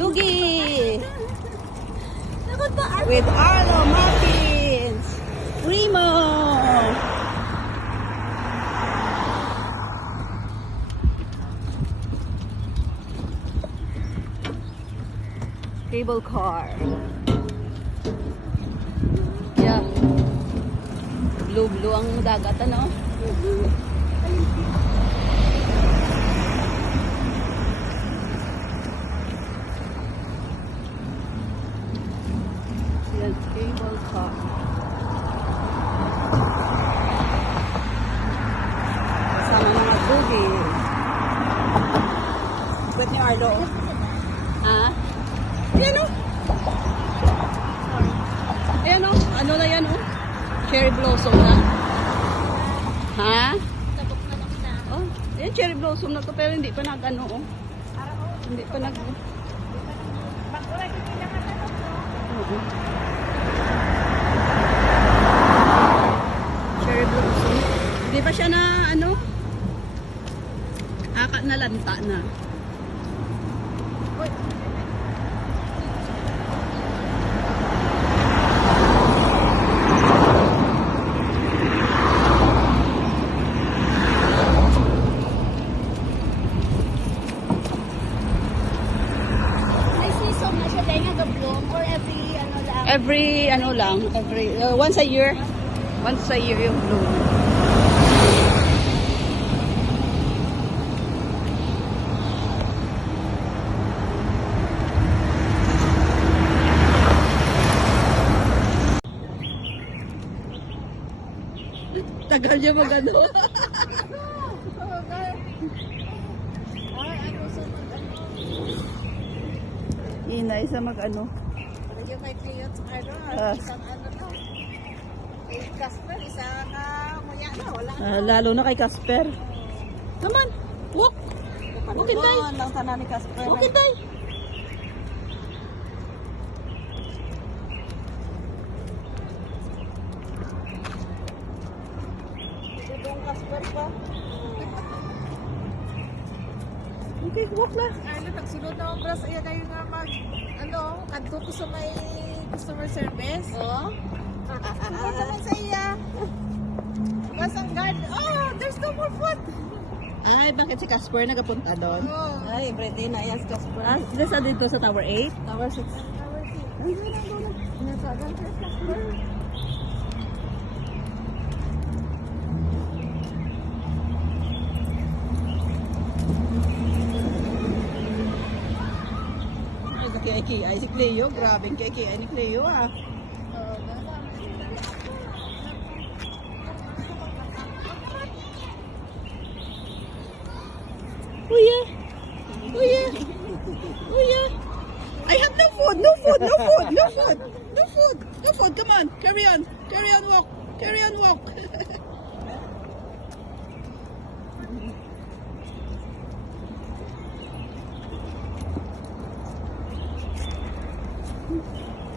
Dugi. With Arlo Martins. Primo. Cable car. Yeah. Blue ang dagat, ano? Yan, cable car. Kasama mga Dugi. Wait niyo, Arlo. Ha? Ayan o. Ayan o. Ano na yan o? Cherry blossom na. Ha? Oh, ayan cherry blossom na to pero hindi pa nag-ano o. Hindi pa nag... Cherry blossom. Hindi pa siya na ano? Akat na lanta na. Once a year. Once a year yung bloom. Tagal niya magano. Inay sa mag-ano. Yung kay Cleo sa isang ano na. Kay Casper, isa ka muya na, wala na. Lalo na kay Casper. Come on, walk. Walk in day. Lang sana ni Casper. Walk in day. Yung Casper pa. Okay, walk na. Ano, nagsunod na obras. Ayan na yung mag, ano, kanto ko sa may customer service. Oo. Sunod naman sa iya. Bas ang guard, oh, there's no more food. Ay, bakit si Casper nagapunta doon? Oh. Ay, everyday na yan, Casper. Nasa dito sa Tower 8? Tower 6. Ay, go na. Nasagan kay Casper. Ay, si Cleo. Grabe ang kiki-ay ni Cleo ah. Kuya. Kuya. Kuya. I have no food. No food. No food. No food. No food. No food. Come on. Carry on. Carry on walk. Carry on walk.